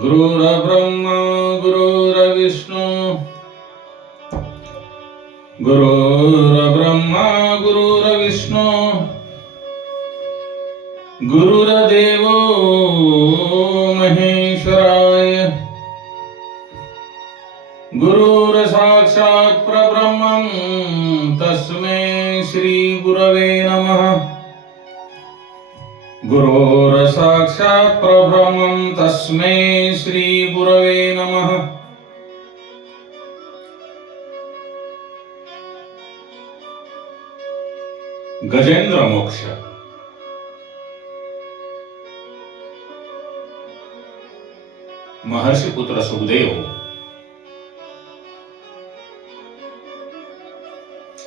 गुरुर्ब्रह्मा गुरुर्विष्णू गुरुर्ब्रह्मा गुरुर्विष्णू गुरुर्देवो महेश्वराय गुरुर्साक्षात् परब्रह्मं तस्मै श्री गुरवे नमः। गुरुर्साक्षात् परब्रह्मं तस्मै श्री गुरवे नमः। गजेंद्र मोक्ष। महर्षी पुत्र सुखदेव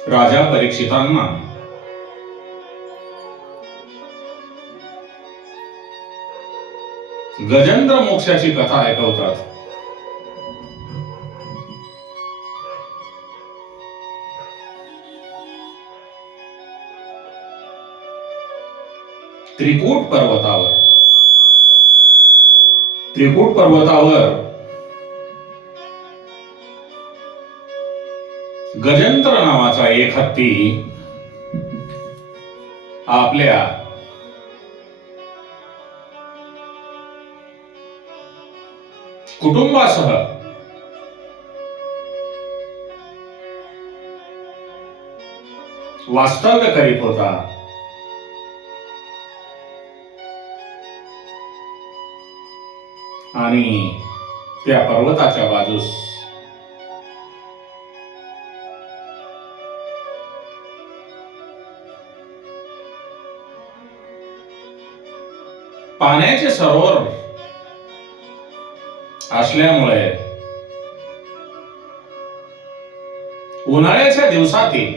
राजा परीक्षितांना गजेंद्र मोक्षाची कथा ऐकवतात। त्रिकूट पर्वतावर गजेंद्र नावाचा एक हत्ती आपल्या कुटुंबासह वास्तव्य करीत होता। आणि त्या पर्वताच्या बाजूस पाण्याचे सरोवर असल्यामुळे उन्हाळ्याच्या दिवसातील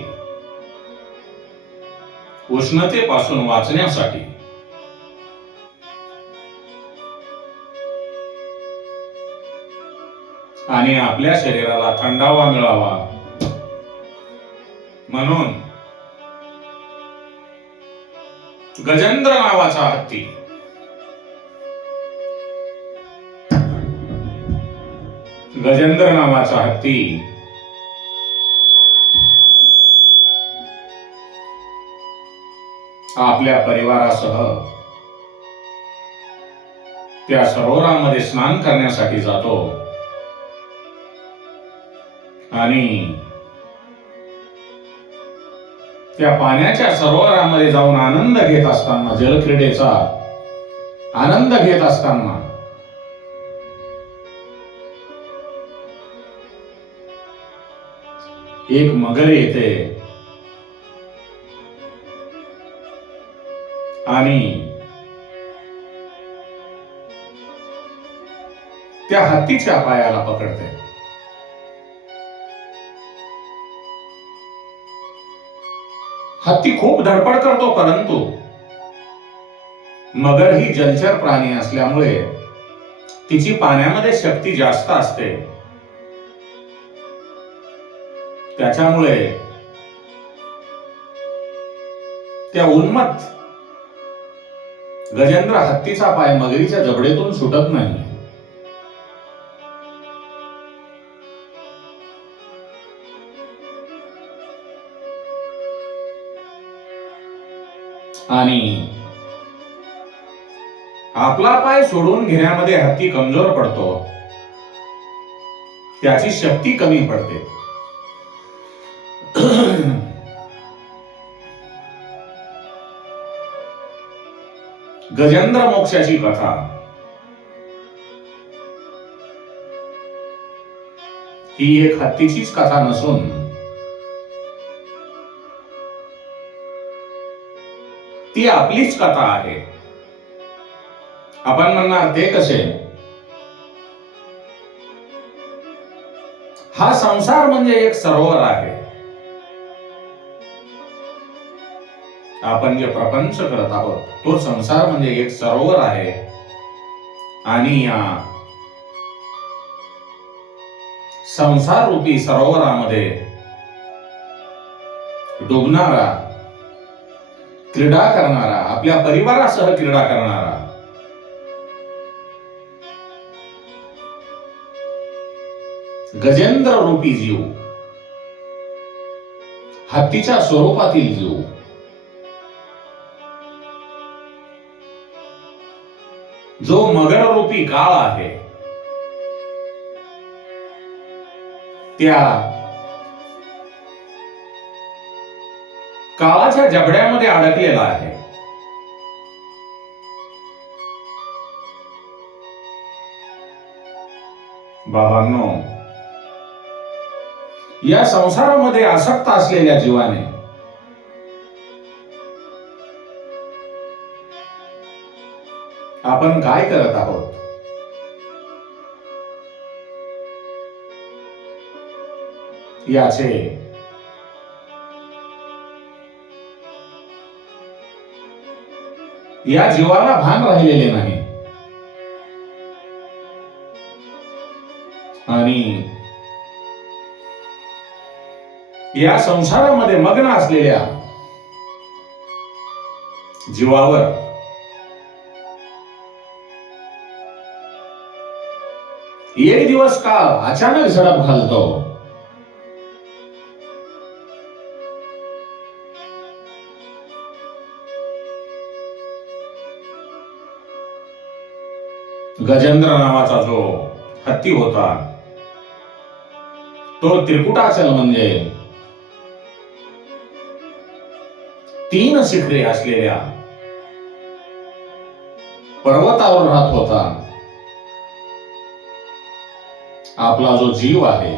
उष्णतेपासून वाचण्यासाठी आणि आपल्या शरीराला थंडावा मिळावा म्हणून गजेंद्र नावाचा हत्ती आपल्या परिवारासह त्या सरोवरामध्ये स्नान करण्यासाठी जातो। आणि त्या पाण्याच्या सरोवरामध्ये जाऊन आनंद घेत असताना, जलक्रीडेचा आनंद घेत असताना एक मगर येते आणि त्या हत्तीच्या पायाला पकडते। हत्ती खूप धडपड करतो, परंतु मगर ही जलचर प्राणी असल्यामुळे तिची पाण्यामध्ये शक्ती जास्त असते। त्याच्यामुळे त्या उन्मत्त गजेंद्र हत्तीचा पाय मगरीच्या जबडेतून सुटत नाही। आणि आपला पाय सोडून घेण्यामध्ये हत्ती कमजोर पडतो, त्याची शक्ती कमी पडते। गजेंद्र मोक्षाची कथा ही एक हत्तीचीच कथा नसून ती आपलीच कथा आहे। आपण म्हणणार ते कसे? हा संसार म्हणजे एक सरोवर आहे। आपण जे प्रपंच करत आहोत तो संसार म्हणजे एक सरोवर आहे। आणि या संसार रूपी सरोवरामध्ये डुबणारा, क्रीडा करणारा, आपल्या परिवारासह क्रीडा करणारा, गजेंद्र रूपी जीव, हत्तीच्या स्वरूपातील जीव, जो मगर रूपी काळ आहे, त्या काळाच्या जबड्यामध्ये अडकलेला आहे. बाबांनो, या संसारामध्ये आसक्त असलेल्या जीवाने आपण काय करत आहोत? याचे या जीवाला भान राहिलेले नाही. आणि या संसारामध्ये मग्न असलेल्या जीवावर एक दिवस काळ अचानक झडप घालतो. गजेंद्र नावाचा जो हत्ती होता, तो त्रिकुटाचल म्हणजे 3 शिखरे असलेल्या पर्वतावर राहत होता. आपला जो जीव आहे,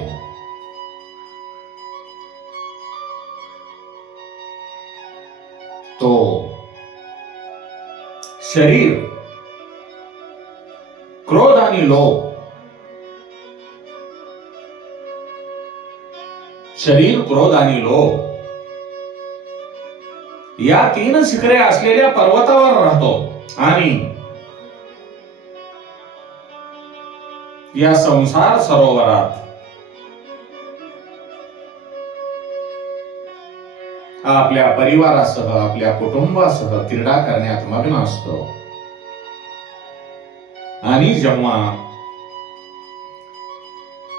तो शरीर, क्रोध आणि लोभ, शरीर, क्रोध आणि लोभ या 3 शिखरे असलेल्या पर्वतावर राहतो. आणि या संसार सरोवरात आपल्या परिवारासह, आपल्या कुटुंबासह क्रीडा करण्यात मग्न असतो. आणि जेव्हा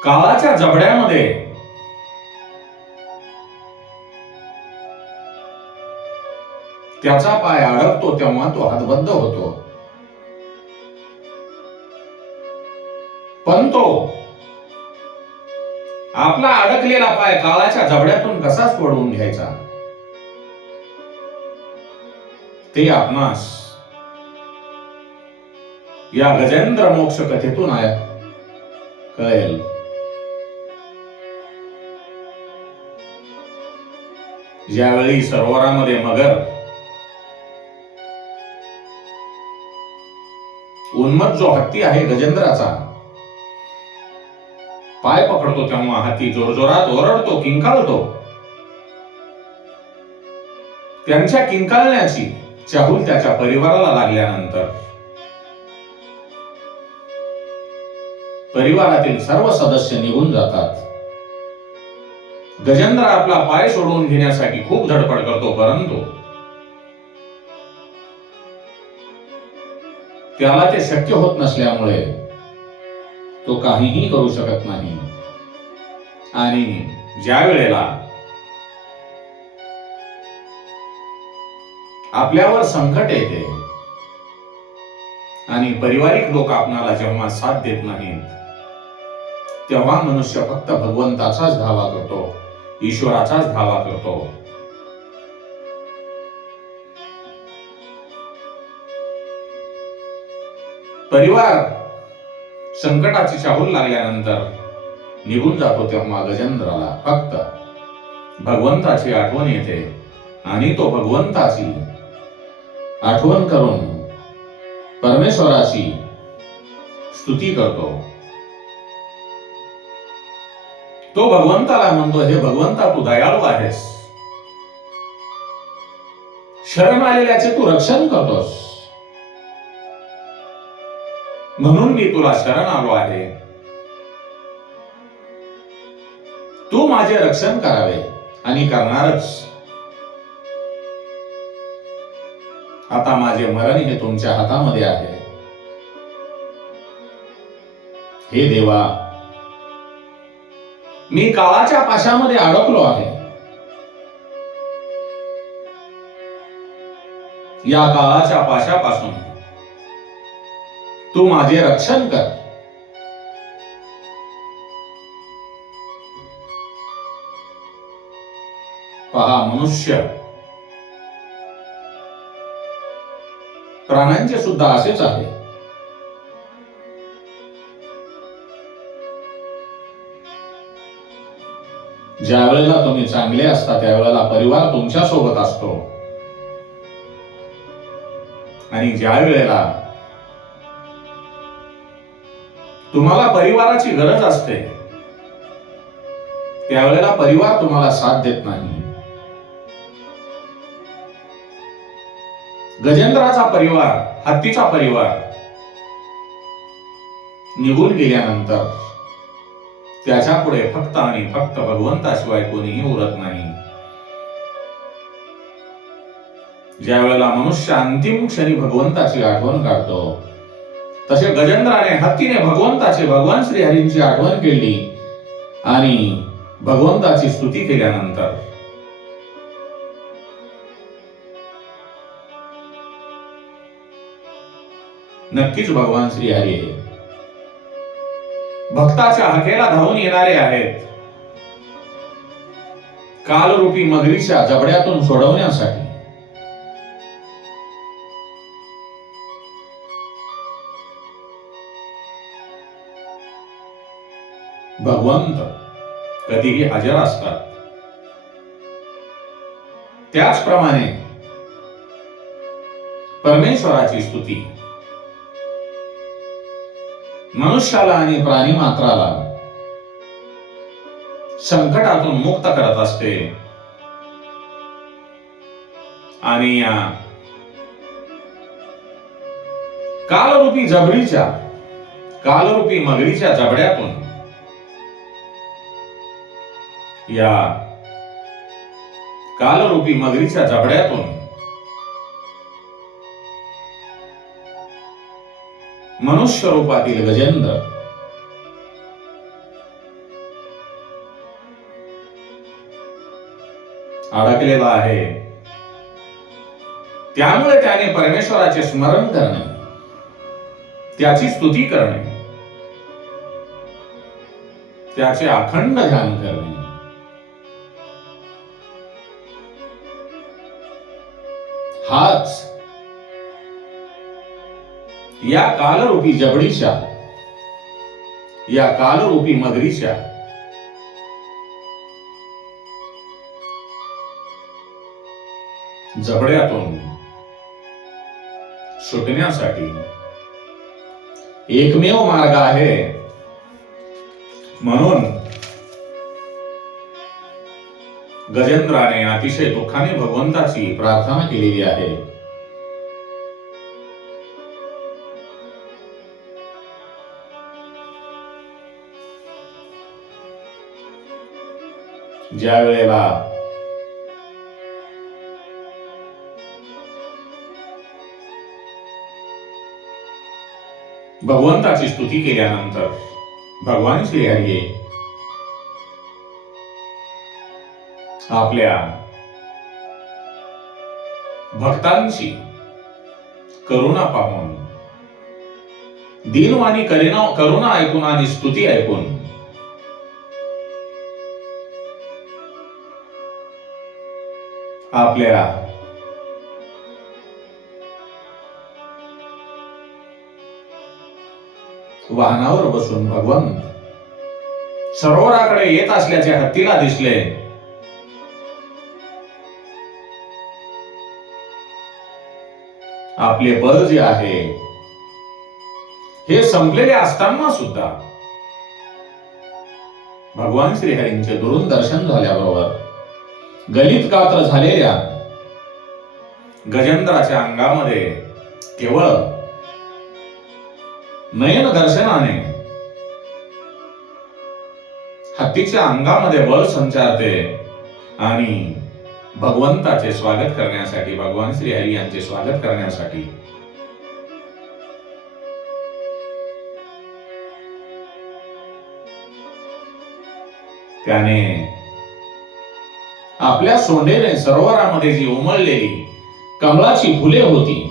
काळाच्या जबड्यामध्ये त्याचा पाय अडकतो, तेव्हा तो हतबद्ध होतो. पण तो आपला अडकलेला पाय काळाच्या जबड्यातून कसा सोडवून घ्यायचा, ते आपणास या गजेंद्र मोक्ष कथेतून कळेल. ज्यावेळी सरोवरामध्ये मगर उन्मत्त जो हत्ती आहे गजेंद्राचा पाय पकडतो, तेव्हा हत्ती जोरजोरात ओरडतो, किंकाळतो. त्यांच्या किंकाळण्याची चाहूल त्याच्या परिवाराला लागल्यानंतर परिवारातील सर्व सदस्य निघून जातात. गजेंद्र आपला पाय सोडवून घेण्यासाठी खूप धडपड करतो, परंतु त्याला ते शक्य होत नसल्यामुळे तो काहीही करू शकत नाही. आणि ज्या वेळेला आपल्यावर संकट येते आणि पारिवारिक लोक आपणाला जेव्हा साथ देत नाहीत, तेव्हा मनुष्य फक्त भगवंताचाच धावा करतो, ईश्वराचाच धावा करतो. परिवार संकटाची चाहूल लागल्यानंतर निघून जातो, तेव्हा गजेंद्राला फक्त भगवंताची आठवण येते. आणि तो भगवंताची आठवण करून परमेश्वराची स्तुती करतो. तो भगवंताला म्हणतो, हे भगवंता, तू दयाळू आहेस, शरण आलेल्याचे तू रक्षण करतोस, म्हणून मी तुला शरण आलो आहे. तू माझे रक्षण करावे आणि करणारच. आता माझे मरण हे तुमच्या हातामध्ये आहे. हे देवा, मी काळाच्या पाशामध्ये अडकलो आहे. या काळाच्या पाशापासून तू माझे रक्षण कर. पहा, मनुष्य प्राण्यांचे सुद्धा असेच आहे. ज्या वेळेला तुम्ही चांगले असता त्यावेळेला परिवार तुमच्या सोबत असतो, आणि ज्या वेळेला तुम्हाला परिवाराची गरज असते त्यावेळेला परिवार तुम्हाला साथ देत नाही. गजेंद्राचा परिवार, हत्तीचा परिवार निघून गेल्यानंतर त्याच्या पुढे फक्त आणि फक्त भगवंताशिवाय कोणीही उरत नाही. ज्या वेळेला मनुष्य अंतिम क्षणी भगवंताची आठवण काढतो, तसे गजेंद्राने, हत्तीने भगवंताचे, भगवान श्रीहरींची आठवण केली आणि भगवंताची स्तुती केल्यानंतर नक्कीच भगवान श्रीहरी भक्ताच्या हाकेला धावून येणारे आहेत, कालरूपी मगरीच्या जबड्यातून सोडवण्यासाठी. भगवंत कधीही हजर असतात. त्याचप्रमाणे परमेश्वराची स्तुती मनुष्याला आणि प्राणी मात्राला संकटातून मुक्त करत असते. आणि या कालरूपी मगरीच्या जबड्यातून, या कालरूपी मगरीच्या जबड्यातून मनुष्य रूपातील गजेंद्र अडकलेला आहे. त्यामुळे त्याने परमेश्वराचे स्मरण करणे, त्याची स्तुती करणे, त्याचे अखंड ध्यान करणे, हाच या कालरूपी जबडीच्या, या कालरूपी मगरीच्या जबड्यातून सुटण्यासाठी एकमेव मार्ग आहे. म्हणून गजेंद्राने अतिशय दुःखाने भगवंताची प्रार्थना केलेली आहे. ज्या वेळेला भगवंताची स्तुती केल्यानंतर भगवान श्रीहरी आपल्या भक्तांची करुणा पाहून, दीनवाणी करुणा ऐकून आणि स्तुती ऐकून आपल्या वाहनावर बसून भगवंत सरोवराकडे येत असल्याचे हत्तीला दिसले. आपले बळ जे आहे हे संपलेले असताना सुद्धा भगवान श्रीहरींचे दुरून दर्शन झाल्याबरोबर गलित गात्र झालेल्या गजेंद्राच्या अंगामध्ये केवळ नयन दर्शनाने हत्तीच्या अंगामध्ये बळ संचारते आणि भगवंताचे स्वागत करण्यासाठी, भगवान श्रीहरी यांचे स्वागत करण्यासाठी त्याने आपल्या सोंडेने सरोवरामध्ये जी उमललेली कमळाची फुले होती,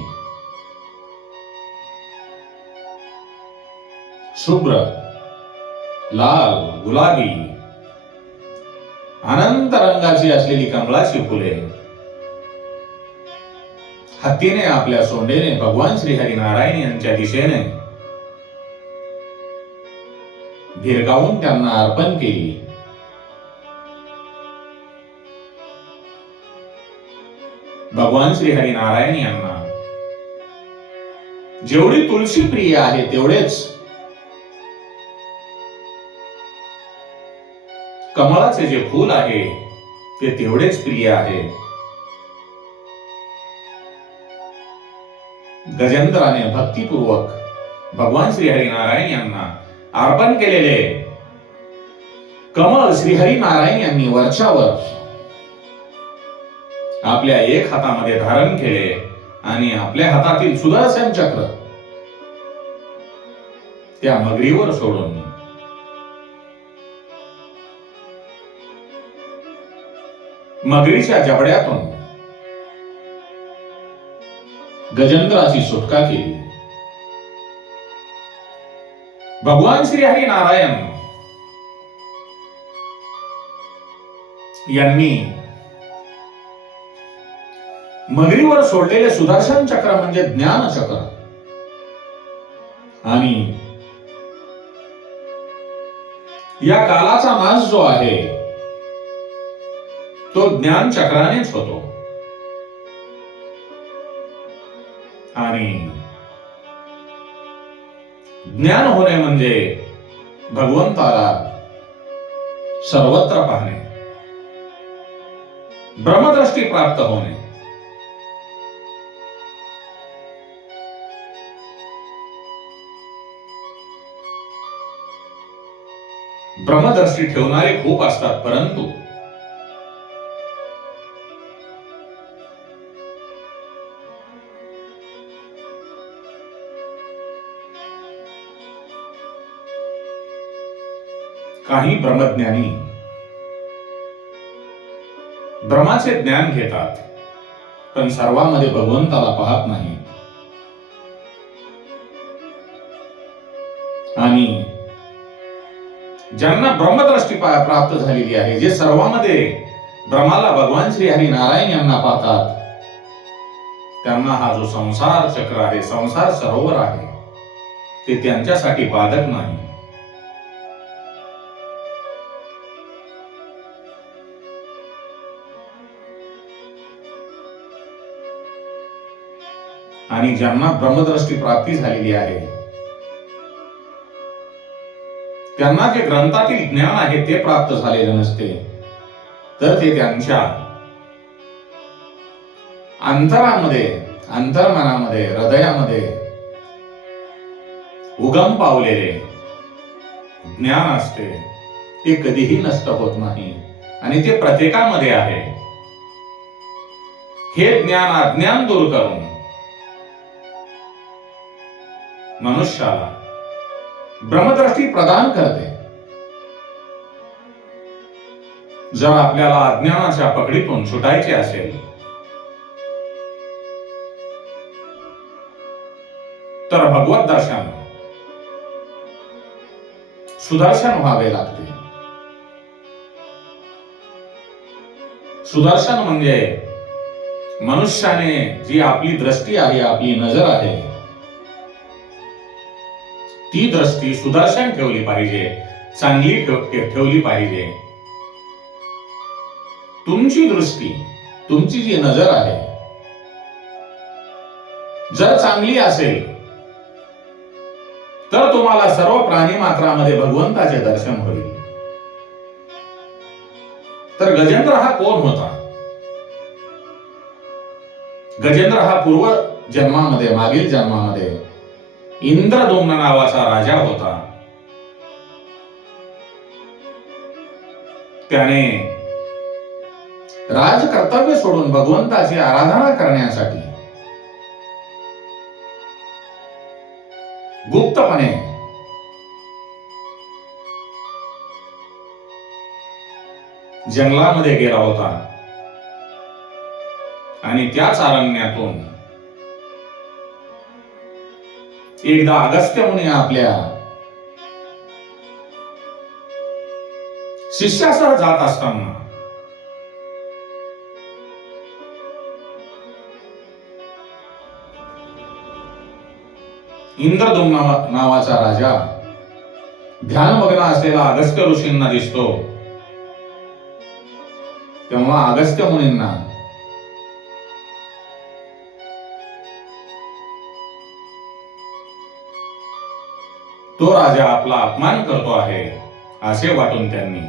शुभ्र, लाल, गुलाबी, अनंत रंगाची असलेली कमळाची फुले हत्तीने आपल्या सोंडेने भगवान श्रीहरी नारायण यांच्या दिशेने भिरकावून त्यांना अर्पण केली. भगवान श्रीहरी नारायण यांना जेवढी तुळशी प्रिय आहे तेवढेच कमळाचे जे फूल आहे ते तेवढेच प्रिय आहे. गजेंद्राने भक्तिपूर्वक भगवान श्रीहरी नारायण यांना अर्पण केलेले कमळ श्रीहरी नारायण यांनी वरच्यावर आपल्या एक हातामध्ये धारण केले आणि आपल्या हातातील सुदर्शन चक्र त्या मगरीवर सोडून मगरीच्या जबड्यातून गजेंद्राची सुटका केली. भगवान श्रीहरी नारायण यांनी मगरीवर सोडलेले सुदर्शन चक्र म्हणजे ज्ञान चक्र आणि या कालाचा नाश जो आहे तो ज्ञान चक्रानेच होतो. आणि ज्ञान होणे म्हणजे भगवंताला सर्वत्र पाहणे, ब्रह्मदृष्टी प्राप्त होणे. ब्रह्मदृष्टी ठेवणारे खूप असतात, परंतु काही ब्रह्मज्ञानी ब्रह्माचे ज्ञान घेतात पण सर्वांमध्ये भगवंताला पाहत नाही. आणि ज्यांना ब्रह्मदृष्टी प्राप्त झालेली आहे, जे सर्वांमध्ये ब्रह्माला भगवान श्रीहरी नारायण यांना पाहतात, त्यांना हा जो संसार चक्र आहे, संसार सरोवर आहे, ते त्यांच्यासाठी बाधक नाही. आणि ज्यांना ब्रह्मदृष्टी प्राप्ती झालेली आहे, त्यांना जे ग्रंथातील ज्ञान आहे ते प्राप्त झालेले नसते, तर ते त्यांच्या अंतरामध्ये, अंतर्मनामध्ये, हृदयामध्ये उगम पावलेले ज्ञान असते, ते कधीही नष्ट होत नाही आणि ते प्रत्येकामध्ये आहे. हे ज्ञान अज्ञान दूर करून मनुष्याला ब्रह्मदृष्टी प्रदान करते. जर आपल्याला अज्ञानाच्या पकडीतून सुटायचे असेल तर भगवत दर्शन, सुदर्शन व्हावे लागते. सुदर्शन म्हणजे मनुष्याने जी आपली दृष्टी आहे, आपली नजर आहे, ती दृष्टी सुदर्शन ठेवली पाहिजे, चांगली ठेवली पाहिजे. तुमची दृष्टी, तुमची जी नजर आहे, जर चांगली असेल तर तुम्हाला सर्व प्राणी मात्रामध्ये भगवंताचे दर्शन होईल. तर गजेंद्र हा कोण होता? गजेंद्र हा पूर्व जन्मामध्ये, मागील जन्मामध्ये इंद्रदुम्न नावाचा राजा होता. त्याने राजकर्तव्य सोडून भगवंताची आराधना करण्यासाठी गुप्तपणे जंगलामध्ये गेला होता आणि त्याच अरण्यातून एकदा अगस्त्य मुनी आपल्या शिष्यासह जात असताना इंद्रदुम्न नावाचा राजा ध्यानमग्न असलेला अगस्त्य ऋषींना दिसतो. तेव्हा अगस्त्य मुनींना तो राजा आपला अपमान करतो आहे असे वाटून त्यांनी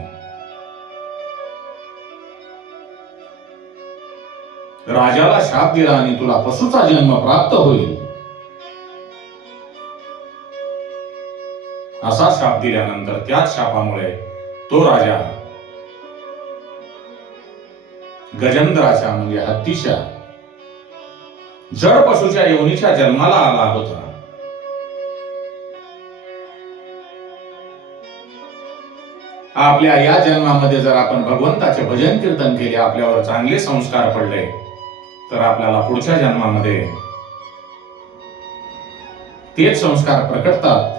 राजाला शाप दिला आणि तुला पशुचा जन्म प्राप्त होईल असा शाप दिल्यानंतर त्याच शापामुळे तो राजा गजेंद्राच्या म्हणजे हत्तीच्या जड पशुच्या योनीच्या जन्माला आला होता. आपल्या या जन्मामध्ये जर आपण भगवंताचे भजन कीर्तन केले, आपल्यावर चांगले संस्कार पडले, तर आपल्याला पुढच्या जन्मामध्ये तेच संस्कार प्रकटतात.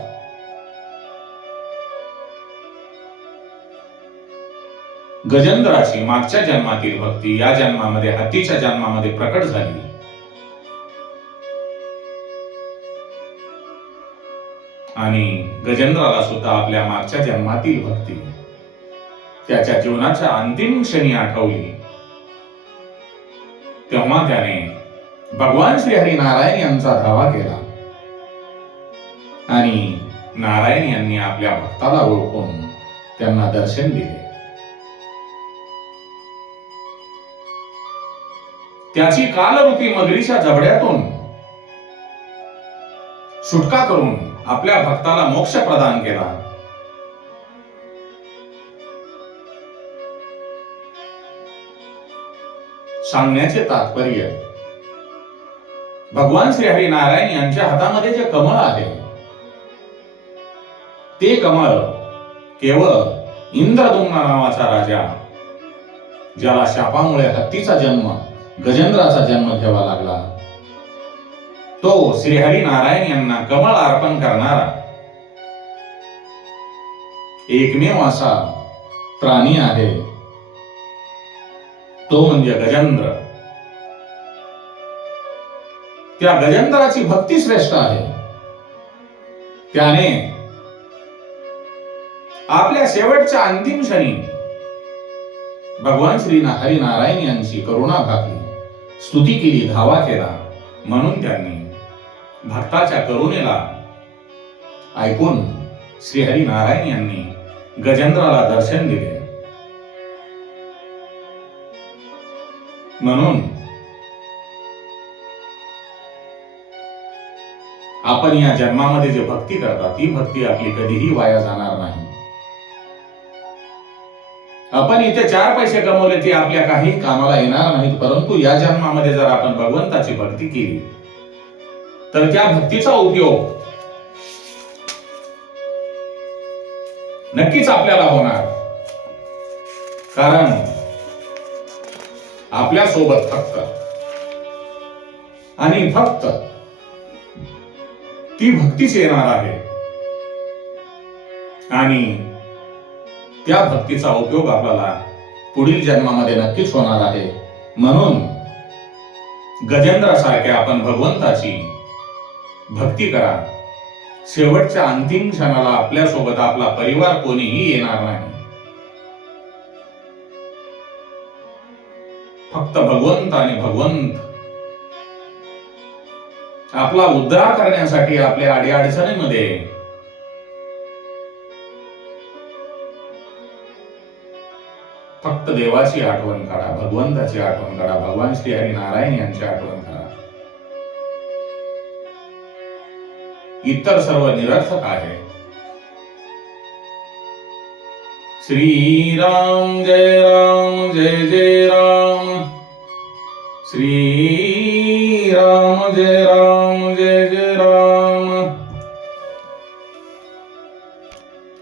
गजेंद्राची मागच्या जन्मातील भक्ती या जन्मामध्ये हत्तीच्या जन्मामध्ये प्रकट झाली. आणि गजेंद्राला सुद्धा आपल्या मागच्या जन्मातील भक्ती त्याच्या जीवनाच्या अंतिम क्षणी आठवली. तेव्हा त्याने भगवान श्री हरी नारायण यांचा धावा केला आणि नारायण यांनी आपल्या भक्ताला ओळखून त्यांना दर्शन दिले. त्याची कालरूपी मगरीच्या जबड्यातून सुटका करून आपल्या भक्ताला मोक्ष प्रदान केला. सांगण्याचे तात्पर्य, भगवान श्री हरी नारायण यांच्या हातामध्ये जे कमळ आहे ते कमळ केवळ इंद्रदुम्न नावाचा राजा, ज्याला शापामुळे हत्तीचा जन्म गजेंद्राचा जन्म घ्यावा लागला, तो श्रीहरी नारायण यांना कमळ अर्पण करणारा एकमेव असा प्राणी आहे, तो म्हणजे गजेंद्र. त्या गजेंद्राची भक्ती श्रेष्ठ आहे. त्याने आपल्या शेवटच्या अंतिम क्षणी भगवान श्री हरी नारायण यांची करुणा भागली, स्तुती केली, धावा केला. म्हणून त्यांनी भक्ताच्या करुणेला ऐकून श्रीहरी नारायण यांनी गजेंद्राला दर्शन दिले. म्हणून आपण या जन्मामध्ये जे भक्ती करता ती भक्ती आपली कधीही वाया जाणार नाही. आपण इथे 4 पैसे कमवले ते आपल्या काही कामाला येणार नाहीत, परंतु या जन्मामध्ये जर आपण भगवंताची भक्ती केली तर त्या भक्तीचा उपयोग नक्कीच आपल्याला होणार. कारण आपल्या सोबत फक्त आणि फक्त ती भक्तीच येणार आहे आणि त्या भक्तीचा उपयोग आपल्याला पुढील जन्मामध्ये नक्कीच होणार आहे. म्हणून गजेंद्रासारखे आपण भगवंताची भक्ती करा. शेवटच्या अंतिम क्षणाला आपल्या सोबत आपला परिवार कोणीही येणार नाही. फक्त भगवंत आणि भगवंत आपला उद्धार करण्यासाठी आपल्या अडीअडचणीमध्ये फक्त देवाची आठवण करा, भगवंताची आठवण करा, भगवान श्री हरी नारायण यांची आठवण करा. इतर सर्व निरर्थक आहे. श्री राम जय जय राम. श्री राम जय